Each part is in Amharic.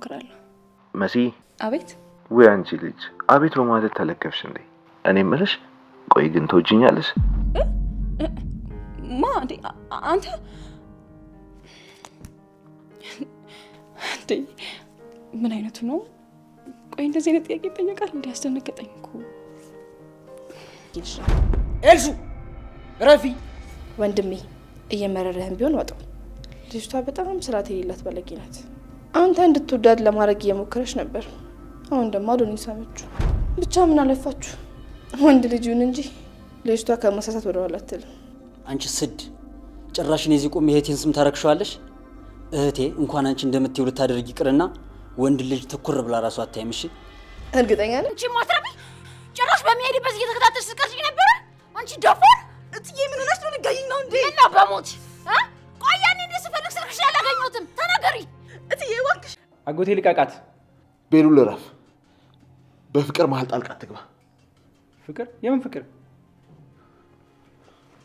ሞክራለሁ። መሲ። አቤት። ወይ አንቺ ልጅ አቤት በማለት ተለከፍሽ እንዴ? እኔ ምልሽ ቆይ ግን ትወጂኛለሽ? ማ እንዴ አንተ እንዴ ምን አይነቱ ነው? ቆይ እንደዚህ አይነት ጥያቄ ይጠየቃል? እንዴ አስደነገጠኝ እኮ። ኤልሱ ረፊ ወንድሜ እየመረረህም ቢሆን ወጣው። ልጅቷ በጣም ስርዓት የሌላት ባለጌ ናት። አንተ እንድትወዳድ ለማድረግ እየሞከረች ነበር። አሁን ደግሞ አዶኒስ ሳመችው። ብቻ ምን አለፋችሁ ወንድ ልጅውን እንጂ ልጅቷ ከመሳሳት ወደ ኋላ አትልም። አንቺ ስድ ጭራሽን የዚህ ቆም እህቴን ስም ታረክሻለሽ። እህቴ እንኳን አንቺ እንደምትይው ልታደርጊ ይቅርና ወንድ ልጅ ትኩር ብላ ራሱ አታይም። እሺ እርግጠኛ ነኝ። አንቺ ማትረቢ ጭራሽ በሚሄድበት እየተከታተልሽ ስቀርጪኝ ነበር። አንቺ ደፋር እትዬ ምን ሆነሽ ነው? ልጋይኝ ነው እንዴ? እና በሞት ቆይ ያኔ እንደ ስፈልግ ስልክሽ አላገኘሁትም። ተናገሪ እትዬ እባክሽ። አጎቴ ልቃቃት። ቤሉ ልረፍ። በፍቅር መሀል ጣልቃ አትግባ። ፍቅር? የምን ፍቅር?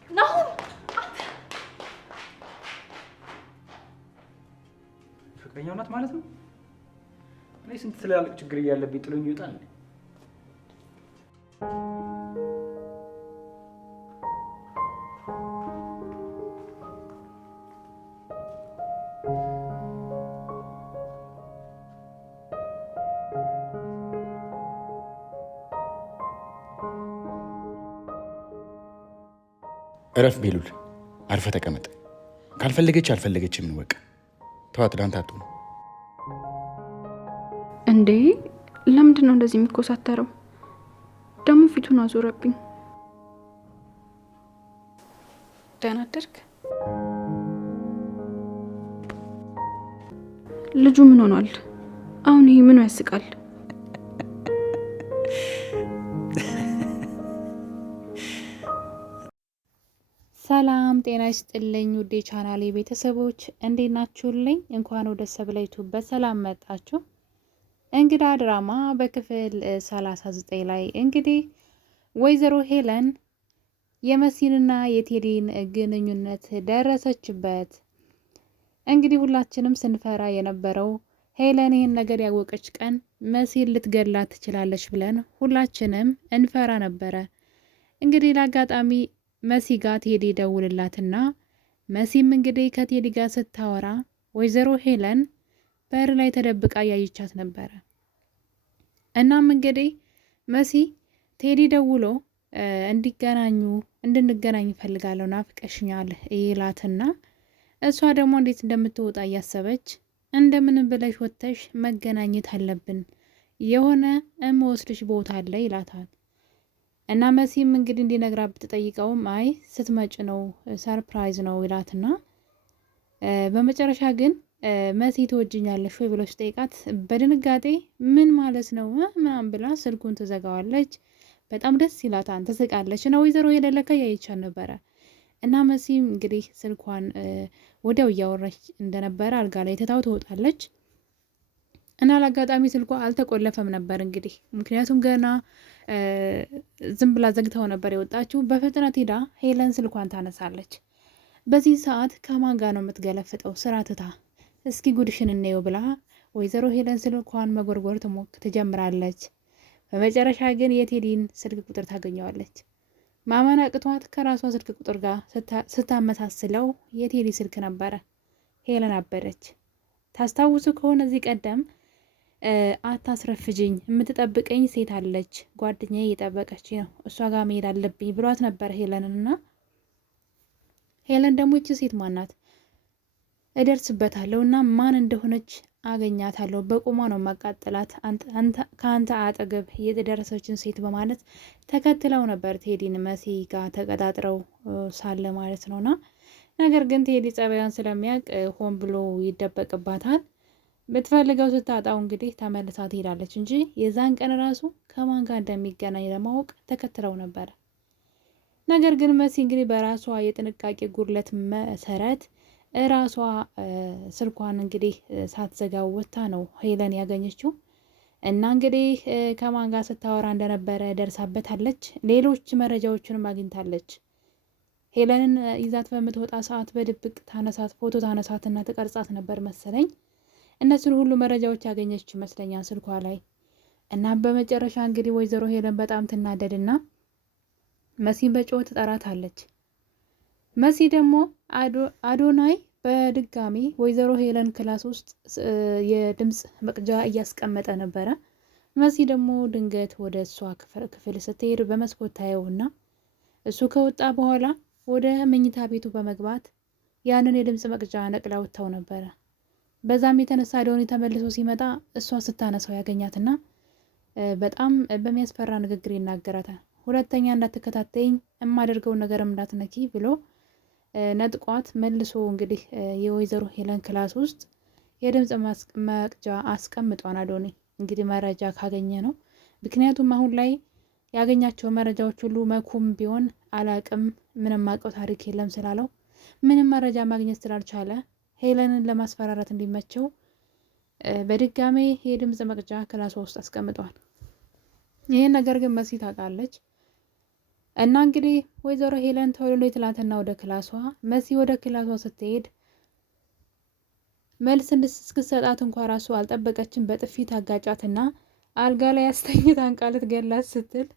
ናሁን ፍቅረኛው ናት ማለት ነው? እኔ ስንት ትላልቅ ችግር እያለብኝ ጥሎኝ ይወጣል። እረፍ ቤሉል፣ አርፈ ተቀመጥ። ካልፈለገች አልፈለገች ምን ወቅ ተዋት። ዳንታቱ እንዴ ለምንድን ነው እንደዚህ የሚኮሳተረው? ደግሞ ፊቱን አዞረብኝ። ደህና አደርክ? ልጁ ምን ሆኗል አሁን? ይሄ ምኑ ያስቃል? ሰላም ጤና ይስጥልኝ ውዴ ቻናሌ ቤተሰቦች እንዴት ናችሁልኝ? እንኳን ወደ ሰብለ ዩቲዩብ በሰላም መጣችሁ። እንግዳ ድራማ በክፍል 39 ላይ እንግዲህ ወይዘሮ ሄለን የመሲንና የቴዲን ግንኙነት ደረሰችበት። እንግዲህ ሁላችንም ስንፈራ የነበረው ሄለን ይህን ነገር ያወቀች ቀን መሲን ልትገላት ትችላለች ብለን ሁላችንም እንፈራ ነበረ። እንግዲህ ለአጋጣሚ መሲ ጋር ቴዲ ደውልላትና መሲም እንግዲህ ከቴዲ ጋር ስታወራ ወይዘሮ ሄለን በር ላይ ተደብቃ ያይቻት ነበረ። እናም እንግዲህ መሲ ቴዲ ደውሎ እንድንገናኝ እፈልጋለሁ ናፍቀሽኛል ይላትና እሷ ደግሞ እንዴት እንደምትወጣ እያሰበች እንደምን ብለሽ ወጥተሽ መገናኘት አለብን፣ የሆነ እምወስድሽ ቦታ አለ ይላታል። እና መሲም እንግዲህ እንዲነግራት ብትጠይቀውም አይ ስትመጭ ነው ሰርፕራይዝ ነው ይላትና በመጨረሻ ግን መሲ ትወጅኛለሽ ወይ ብሎ ሲጠይቃት በድንጋጤ ምን ማለት ነው ምናምን ብላ ስልኩን ትዘጋዋለች። በጣም ደስ ይላታል፣ ትስቃለች። እና ወይዘሮ ሄለለካ ያይቻል ነበረ። እና መሲም እንግዲህ ስልኳን ወዲያው እያወራች እንደነበረ አልጋ ላይ ትታው ትወጣለች። እና ለአጋጣሚ ስልኳ አልተቆለፈም ነበር እንግዲህ ምክንያቱም ገና ዝም ብላ ዘግተው ነበር የወጣችው። በፍጥነት ሄዳ ሄለን ስልኳን ታነሳለች። በዚህ ሰዓት ከማን ጋር ነው የምትገለፍጠው? ስራ ትታ እስኪ ጉድሽን እንየው ብላ ወይዘሮ ሄለን ስልኳን መጎርጎር ትጀምራለች። በመጨረሻ ግን የቴዲን ስልክ ቁጥር ታገኘዋለች። ማመን አቅቷት ከራሷ ስልክ ቁጥር ጋር ስታመሳስለው የቴዲ ስልክ ነበረ። ሄለን አበደች። ታስታውሱ ከሆነ እዚህ ቀደም አታስረፍጅኝ፣ የምትጠብቀኝ ሴት አለች፣ ጓደኛዬ እየጠበቀች ነው፣ እሷ ጋር መሄድ አለብኝ ብሏት ነበር ሄለንና ሄለን ደግሞ ይቺ ሴት ማናት? እደርስበታለሁ እና ማን እንደሆነች አገኛታለሁ፣ በቁሟ ነው ማቃጠላት፣ ከአንተ አጠገብ የተደረሰችን ሴት በማለት ተከትለው ነበር ቴዲን መሲ ጋር ተቀጣጥረው ሳለ ማለት ነውና ነገር ግን ቴዲ ጸባያን ስለሚያውቅ ሆን ብሎ ይደበቅባታል። ብትፈልገው ስታጣው እንግዲህ ተመልሳ ትሄዳለች እንጂ የዛን ቀን ራሱ ከማን ጋር እንደሚገናኝ ለማወቅ ተከትለው ነበር። ነገር ግን መሲ እንግዲህ በራሷ የጥንቃቄ ጉድለት መሰረት ራሷ ስልኳን እንግዲህ ሳትዘጋው ወጥታ ነው ሄለን ያገኘችው። እና እንግዲህ ከማን ጋር ስታወራ እንደነበረ ደርሳበታለች። ሌሎች መረጃዎችንም አግኝታለች። ሄለንን ይዛት በምትወጣ ሰዓት በድብቅ ፎቶ ታነሳትና ተቀርጻት ነበር መሰለኝ። እነሱን ሁሉ መረጃዎች ያገኘች ይመስለኛል ስልኳ ላይ። እና በመጨረሻ እንግዲህ ወይዘሮ ሄለን በጣም ትናደድና መሲን በጩኸት ትጠራታለች። መሲ ደግሞ አዶናይ በድጋሚ ወይዘሮ ሄለን ክላስ ውስጥ የድምፅ መቅጃ እያስቀመጠ ነበረ። መሲ ደግሞ ድንገት ወደ እሷ ክፍል ስትሄድ በመስኮት ታየውና እሱ ከወጣ በኋላ ወደ መኝታ ቤቱ በመግባት ያንን የድምፅ መቅጃ ነቅላ ወጥተው ነበረ። በዛም የተነሳ አዶኒ ተመልሶ ሲመጣ እሷ ስታነሳው ያገኛትና በጣም በሚያስፈራ ንግግር ይናገራታል። ሁለተኛ እንዳትከታተይኝ፣ የማደርገውን ነገርም እንዳትነኪ ብሎ ነጥቋት መልሶ እንግዲህ የወይዘሮ ሄለን ክላስ ውስጥ የድምፅ መቅጃ አስቀምጧን አዶኒ እንግዲህ መረጃ ካገኘ ነው። ምክንያቱም አሁን ላይ ያገኛቸው መረጃዎች ሁሉ መኩም ቢሆን አላቅም ምንም አውቀው ታሪክ የለም ስላለው ምንም መረጃ ማግኘት ስላልቻለ ሄለንን ለማስፈራራት እንዲመቸው በድጋሜ የድምፅ መቅጃ ክላሷ ውስጥ አስቀምጧል። ይህን ነገር ግን መሲ ታውቃለች። እና እንግዲህ ወይዘሮ ሄለን ተወልዶ ትላንትና ወደ ክላሷ መሲ ወደ ክላሷ ስትሄድ መልስ እስክትሰጣት እንኳ ራሱ አልጠበቀችም። በጥፊት አጋጫትና አልጋ ላይ አስተኝታ አንቃ ልትገላት ስትል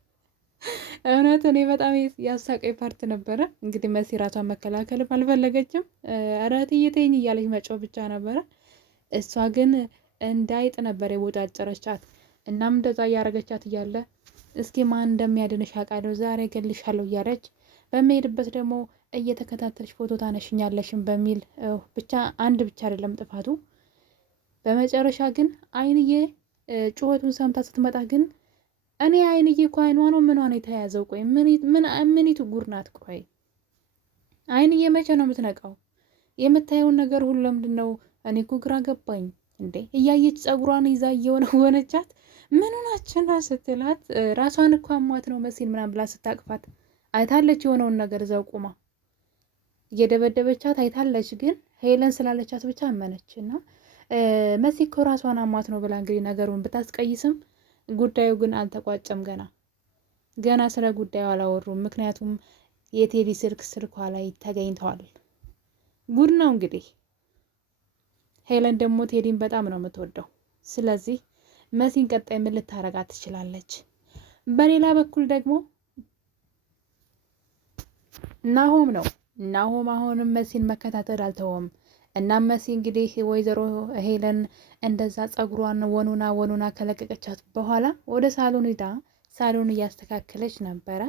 እውነት እኔ በጣም ያሳቀኝ ፓርት ነበረ። እንግዲህ መሲ ራሷን መከላከልም አልፈለገችም። ኧረ እትዬ ተይኝ እያለች መጮህ ብቻ ነበረ። እሷ ግን እንዳይጥ ነበር የቦጫጨረቻት። እናም እንደዛ እያረገቻት እያለ እስኪ ማን እንደሚያድንሽ አውቃለሁ ዛሬ እገልሻለሁ እያለች በሚሄድበት ደግሞ እየተከታተልሽ ፎቶ ታነሽኛለሽም በሚል ብቻ አንድ ብቻ አይደለም ጥፋቱ። በመጨረሻ ግን አይንዬ ጩኸቱን ሰምታ ስትመጣ ግን እኔ አይንዬ እኮ አይኗ ነው ምኗ ነው የተያዘው? ቆይ ምኒቱ ጉር ናት? ቆይ አይንዬ መቼ ነው የምትነቃው? የምታየውን ነገር ሁሉ ለምንድን ነው? እኔ እኮ ግራ ገባኝ እንዴ። እያየች ጸጉሯን ይዛ እየወነወነቻት ምን ሆናችን ስትላት ራሷን እኮ አሟት ነው መሲል ምናምን ብላ ስታቅፋት አይታለች። የሆነውን ነገር እዛው ቁማ እየደበደበቻት አይታለች። ግን ሄለን ስላለቻት ብቻ አመነች። እና መሲ እኮ ራሷን አሟት ነው ብላ እንግዲህ ነገሩን ብታስቀይስም ጉዳዩ ግን አልተቋጨም። ገና ስለ ጉዳዩ አላወሩም። ምክንያቱም የቴዲ ስልኳ ላይ ተገኝተዋል። ጉድ ነው እንግዲህ። ሄለን ደግሞ ቴዲን በጣም ነው የምትወደው። ስለዚህ መሲን ቀጣይ ምን ልታረጋት ትችላለች? በሌላ በኩል ደግሞ ናሆም አሁንም መሲን መከታተል አልተወም። እናም መሲ እንግዲህ ወይዘሮ ሄለን እንደዛ ጸጉሯን ወኑና ከለቀቀቻት በኋላ ወደ ሳሎን ሄዳ ሳሎን እያስተካከለች ነበረ።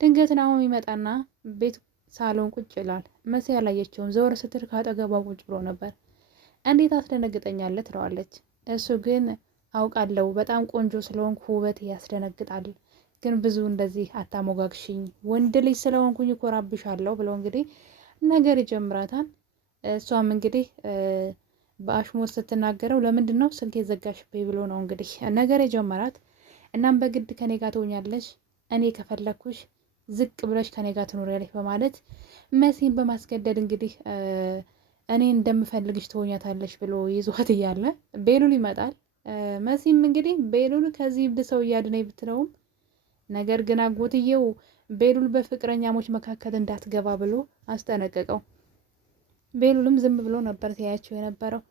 ድንገት ናሆም ይመጣና ቤት ሳሎን ቁጭ ይላል። መሲ ያላየችውም ዘወር ስትል ካጠገቧ ቁጭ ብሎ ነበር። እንዴት አስደነግጠኛለህ ትለዋለች። እሱ ግን አውቃለሁ በጣም ቆንጆ ስለሆንኩ ውበት ያስደነግጣል፣ ግን ብዙ እንደዚህ አታሞጋግሽኝ፣ ወንድ ልጅ ስለሆንኩኝ እኮራብሻለሁ ብሎ እንግዲህ ነገር ይጀምራታል። እሷም እንግዲህ በአሽሙር ስትናገረው ለምንድን ነው ስልክ የዘጋሽብኝ ብሎ ነው እንግዲህ ነገር የጀመራት። እናም በግድ ከኔ ጋር ትሆኛለሽ፣ እኔ ከፈለኩሽ ዝቅ ብለሽ ከኔ ጋር ትኖሪያለሽ በማለት መሲን በማስገደድ እንግዲህ እኔ እንደምፈልግሽ ትሆኛታለሽ ብሎ ይዟት እያለ ቤሉል ይመጣል። መሲም እንግዲህ ቤሉል ከዚህ እብድ ሰው እያድነኝ ብትለውም ነገር ግን አጎትየው ቤሉል በፍቅረኛሞች መካከል እንዳትገባ ብሎ አስጠነቀቀው። ቤሉልም ዝም ብሎ ነበር ሲያያቸው የነበረው።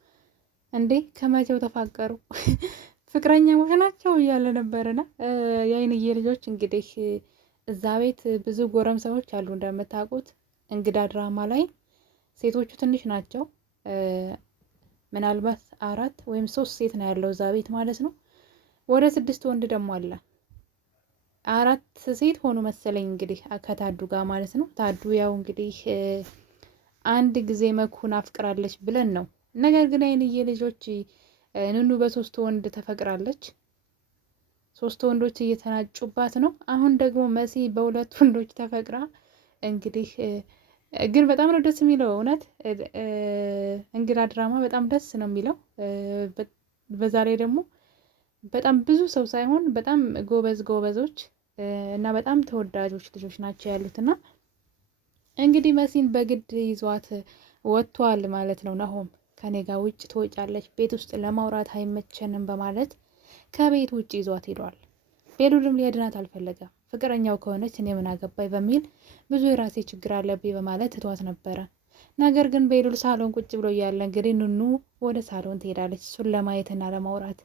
እንዴ ከመቼው ተፋቀሩ ፍቅረኛሞች ናቸው እያለ ነበርና የአይንዬ ልጆች እንግዲህ እዛ ቤት ብዙ ጎረምሳዎች አሉ እንደምታውቁት። እንግዳ ድራማ ላይ ሴቶቹ ትንሽ ናቸው። ምናልባት 4 ወይም 3 ሴት ነው ያለው እዛ ቤት ማለት ነው። ወደ 6 ወንድ ደግሞ አለ። 4 ሴት ሆኑ መሰለኝ እንግዲህ ከታዱ ጋር ማለት ነው። ታዱ ያው እንግዲህ አንድ ጊዜ መኩን አፍቅራለች ብለን ነው። ነገር ግን አይንዬ ልጆች ንኑ በ3 ወንድ ተፈቅራለች። 3 ወንዶች እየተናጩባት ነው። አሁን ደግሞ መሲ በ2 ወንዶች ተፈቅራ እንግዲህ ግን በጣም ነው ደስ የሚለው እውነት። እንግዳ ድራማ በጣም ደስ ነው የሚለው። በዛ ላይ ደግሞ በጣም ብዙ ሰው ሳይሆን በጣም ጎበዞች እና በጣም ተወዳጆች ልጆች ናቸው ያሉትና እንግዲህ መሲን በግድ ይዟት ወጥቷል ማለት ነው። ናሆም ከኔ ጋር ውጭ ትወጫለች፣ ቤት ውስጥ ለማውራት አይመቸንም በማለት ከቤት ውጭ ይዟት ሄዷል። ቤሉልም ሊያድናት አልፈለገም። ፍቅረኛው ከሆነች እኔ ምን አገባኝ በሚል ብዙ የራሴ ችግር አለብኝ በማለት ትቷት ነበረ። ነገር ግን ቤሉል ሳሎን ቁጭ ብሎ እያለ እንግዲህ ኑኑ ወደ ሳሎን ትሄዳለች እሱን ለማየትና ለማውራት።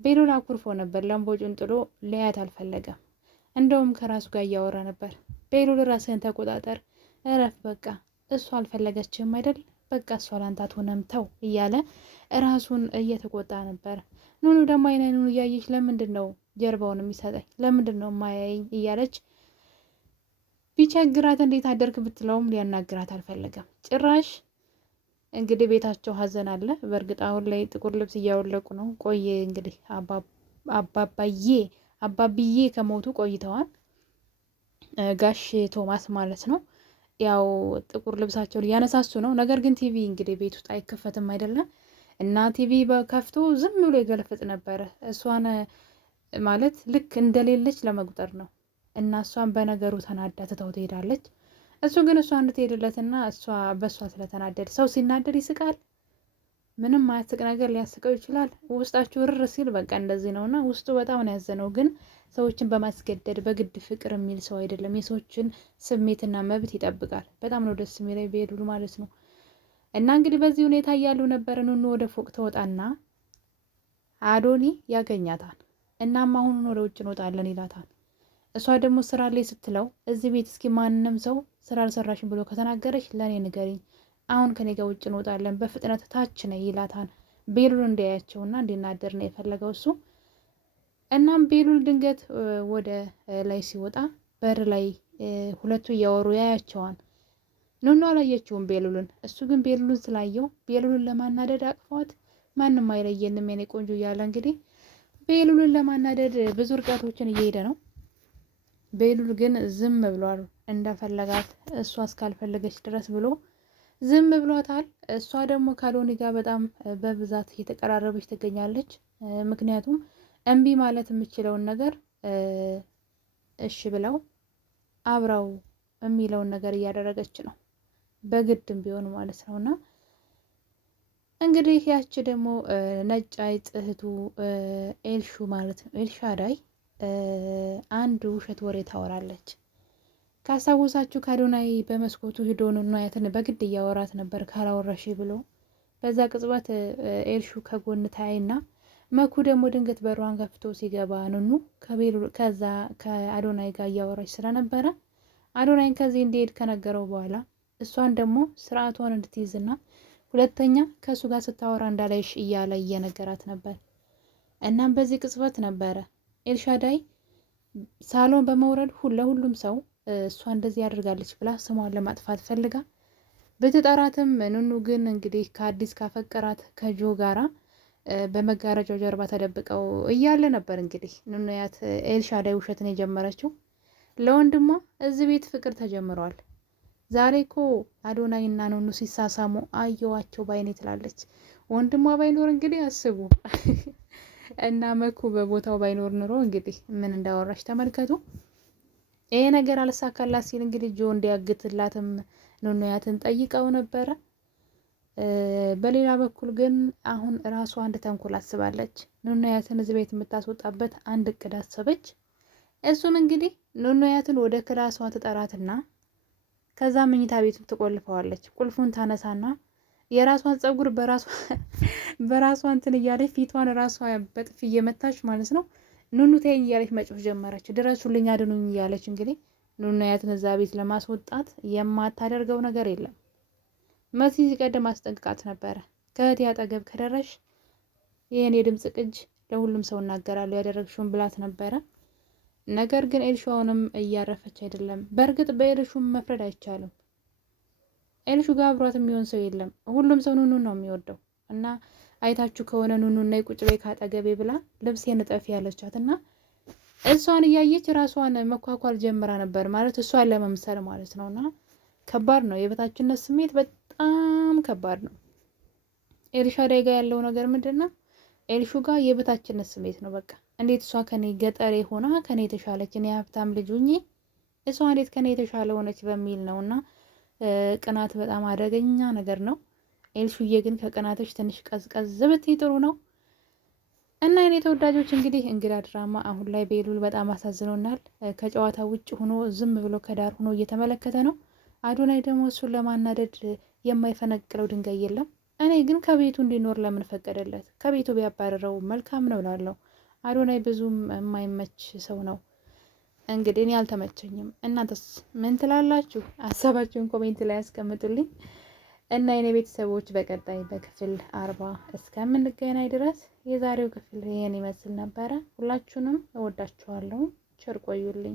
ቤሉል አኩርፎ ነበር፣ ለምቦጩን ጥሎ ሊያት አልፈለገም። እንደውም ከራሱ ጋር እያወራ ነበር። ቤሉል ራስህን ተቆጣጠር፣ እረፍ፣ በቃ እሷ አልፈለገችም አይደል፣ በቃ እሷ ላንተ አትሆነም፣ ተው እያለ ራሱን እየተቆጣ ነበር። ኑኑ ደግሞ አይኑን እያየች ለምንድን ነው ጀርባውን የሚሰጠኝ፣ ለምንድን ነው ማያየኝ እያለች ቢቸግራት እንዴት አደርክ ብትለውም ሊያናግራት አልፈለገም ጭራሽ። እንግዲህ ቤታቸው ሀዘን አለ። በእርግጥ አሁን ላይ ጥቁር ልብስ እያወለቁ ነው። ቆየ እንግዲህ አባብዬ ከሞቱ ቆይተዋል። ጋሽ ቶማስ ማለት ነው። ያው ጥቁር ልብሳቸውን እያነሳሱ ነው። ነገር ግን ቲቪ እንግዲህ ቤት ውስጥ አይከፈትም አይደለም እና ቲቪ በከፍቶ ዝም ብሎ ይገለፍጥ ነበረ። እሷን ማለት ልክ እንደሌለች ለመቁጠር ነው እና እሷን በነገሩ ተናዳ ትተው ትሄዳለች። እሱ ግን እሷ እንድትሄድለትና እሷ በእሷ ስለተናደድ፣ ሰው ሲናደድ ይስቃል። ምንም ማያስቅ ነገር ሊያስቀው ይችላል። ውስጣችሁ ርር ሲል በቃ እንደዚህ ነውና ውስጡ በጣም ነው ያዘነው። ግን ሰዎችን በማስገደድ በግድ ፍቅር የሚል ሰው አይደለም። የሰዎችን ስሜትና መብት ይጠብቃል። በጣም ነው ደስ የሚለኝ ቤሉል ማለት ነው። እና እንግዲህ በዚህ ሁኔታ እያሉ ነበረ። ኑኑ ወደ ፎቅ ትወጣና አዶኒ ያገኛታል። እናም አሁን ወደ ውጭ እንወጣለን ይላታል። እሷ ደግሞ ስራ ላይ ስትለው እዚህ ቤት እስኪ ማንም ሰው ስራ አልሰራሽም ብሎ ከተናገረች ለእኔ ንገሪኝ፣ አሁን ከኔ ጋር ውጭ እንወጣለን፣ በፍጥነት ታች ነይ ይላታል። ቤሉል እንዲያያቸውና እንዲናደር ነው የፈለገው እሱ። እናም ቤሉል ድንገት ወደ ላይ ሲወጣ በር ላይ ሁለቱ እያወሩ ያያቸዋል። ኑኑ አላየችውም ቤሉልን። እሱ ግን ቤሉልን ስላየው ቤሉልን ለማናደድ አቅፏት ማንም አይለየንም የኔ ቆንጆ እያለ እንግዲህ ቤሉልን ለማናደድ ብዙ ርቀቶችን እየሄደ ነው። ቤሉል ግን ዝም ብሏል። እንደፈለጋት እሷ እስካልፈለገች ድረስ ብሎ ዝም ብሏታል። እሷ ደግሞ ከአዶኒ ጋር በጣም በብዛት እየተቀራረበች ትገኛለች። ምክንያቱም እምቢ ማለት የምችለውን ነገር እሺ ብለው አብረው የሚለውን ነገር እያደረገች ነው፣ በግድም ቢሆን ማለት ነው። እና እንግዲህ ያቺ ደግሞ ነጭ አይጥ እህቱ ኤልሹ ማለት ነው ኤልሻዳይ አንድ ውሸት ወሬ ታወራለች። ካስታወሳችሁ ከአዶናይ በመስኮቱ ሂዶ ኑናያትን በግድ እያወራት ነበር ካላወራሽ ብሎ። በዛ ቅጽበት ኤልሹ ከጎን ታይና መኩ ደግሞ ድንገት በሯን ከፍቶ ሲገባ ኑኑ ከዛ ከአዶናይ ጋር እያወራች ስለነበረ አዶናይን ከዚህ እንዲሄድ ከነገረው በኋላ እሷን ደግሞ ስርዓቷን እንድትይዝና ሁለተኛ ከእሱ ጋር ስታወራ እንዳላይሽ እያለ እየነገራት ነበር። እናም በዚህ ቅጽበት ነበረ ኤልሻዳይ ሳሎን በመውረድ ለሁሉም ሰው እሷ እንደዚህ ያደርጋለች ብላ ስሟን ለማጥፋት ፈልጋ ብትጠራትም ኑኑ ግን እንግዲህ ከአዲስ ካፈቀራት ከጆ ጋራ በመጋረጃው ጀርባ ተደብቀው እያለ ነበር። እንግዲህ ኑኑያት ኤልሻዳይ ውሸትን የጀመረችው ለወንድሟ እዚህ ቤት ፍቅር ተጀምሯል። ዛሬ እኮ አዶናይ እና ኑኑ ሲሳሳሙ አየዋቸው ባይኔ ትላለች። ወንድሟ ባይኖር እንግዲህ አስቡ እና መኩ በቦታው ባይኖር ኑሮ እንግዲህ ምን እንዳወራች ተመልከቱ። ይሄ ነገር አልሳካላት ሲል እንግዲህ ጆ እንዲያግትላትም ኑኑያትን ጠይቀው ነበረ። በሌላ በኩል ግን አሁን ራሷ አንድ ተንኮል አስባለች። ኑኑያትን እዚህ ቤት የምታስወጣበት አንድ እቅድ አሰበች። እሱም እንግዲህ ኑኑያትን ወደ ክላሷ ትጠራትና ከዛ መኝታ ቤቱ ትቆልፈዋለች። ቁልፉን ታነሳና የራሷን ጸጉር በራሷ እንትን እያለች ፊቷን ራሷ በጥፊ እየመታች ማለት ነው ኑኑ ተይኝ እያለች መጮህ ጀመረች። ድረሱልኝ፣ አድኑኝ እያለች እንግዲህ ኑኑያትን እዛ ቤት ለማስወጣት የማታደርገው ነገር የለም። መሲ ሲቀደም አስጠንቅቃት ነበረ። ከእህቴ አጠገብ ከደረሽ ይህን የድምፅ ቅጅ ለሁሉም ሰው እናገራለሁ ያደረግሽውን ብላት ነበረ። ነገር ግን ኤልሹ አሁንም እያረፈች አይደለም። በእርግጥ በኤልሹም መፍረድ አይቻልም። ኤልሹ ጋር አብሯት የሚሆን ሰው የለም። ሁሉም ሰው ኑኑ ነው የሚወደው እና አይታችሁ ከሆነ ኑኑ እና ቁጭ በይ ካጠገቤ ብላ ልብሴን እጠፊ ያለቻት እና እሷን እያየች ራሷን መኳኳል ጀምራ ነበር ማለት እሷን ለመምሰል ማለት ነው። እና ከባድ ነው፣ የበታችነት ስሜት በጣም ከባድ ነው። ኤልሻዳይ ጋር ያለው ነገር ምንድን ነው? ኤልሹ ጋር የበታችነት ስሜት ነው። በቃ እንዴት እሷ ከኔ ገጠሬ ሆና ከኔ የተሻለች እኔ ሀብታም ልጅ ሁኜ እሷ እንዴት ከኔ የተሻለ ሆነች በሚል ነው። እና ቅናት በጣም አደገኛ ነገር ነው። ኤልሹዬ ግን ከቅናቶች ትንሽ ቀዝቀዝ ብትይ ጥሩ ነው። እና የኔ ተወዳጆች እንግዲህ እንግዳ ድራማ አሁን ላይ ቤሉል በጣም አሳዝኖናል። ከጨዋታ ውጭ ሆኖ ዝም ብሎ ከዳር ሆኖ እየተመለከተ ነው። አዶናይ ደግሞ እሱን ለማናደድ የማይፈነቅለው ድንጋይ የለም። እኔ ግን ከቤቱ እንዲኖር ለምን ፈቀደለት? ከቤቱ ቢያባረረው መልካም ነው እላለሁ። አዶናይ ብዙም የማይመች ሰው ነው። እንግዲህ እኔ አልተመቸኝም። እናንተስ ምን ትላላችሁ? ሀሳባችሁን ኮሜንት ላይ ያስቀምጡልኝ እና የኔ ቤተሰቦች በቀጣይ በክፍል 40 እስከምንገናኝ ድረስ የዛሬው ክፍል ይህን ይመስል ነበረ። ሁላችሁንም እወዳችኋለሁ። ቸር ቆዩልኝ።